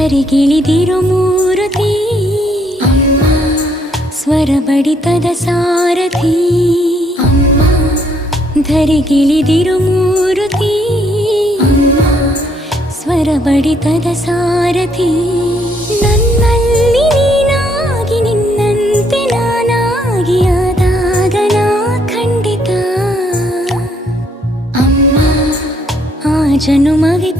ಧರಿಗಿಳಿದಿರು ಮೂರುತಿ ಅಮ್ಮ, ಸ್ವರ ಬಡಿತದ ಸಾರಥಿ ಅಮ್ಮ, ಧರಿಗಿಳಿದಿರು ಮೂರುತಿ ಅಮ್ಮ, ಸ್ವರ ಬಡಿತದ ಸಾರಥಿ. ನನ್ನಲ್ಲಿ ನೀನಾಗಿ ನಿನ್ನಂತೆ ನಾನಾಗಿ ಆದಾಗ ನಾ ಖಂಡಿತ ಅಮ್ಮ, ಆ ಜನುಮವಿ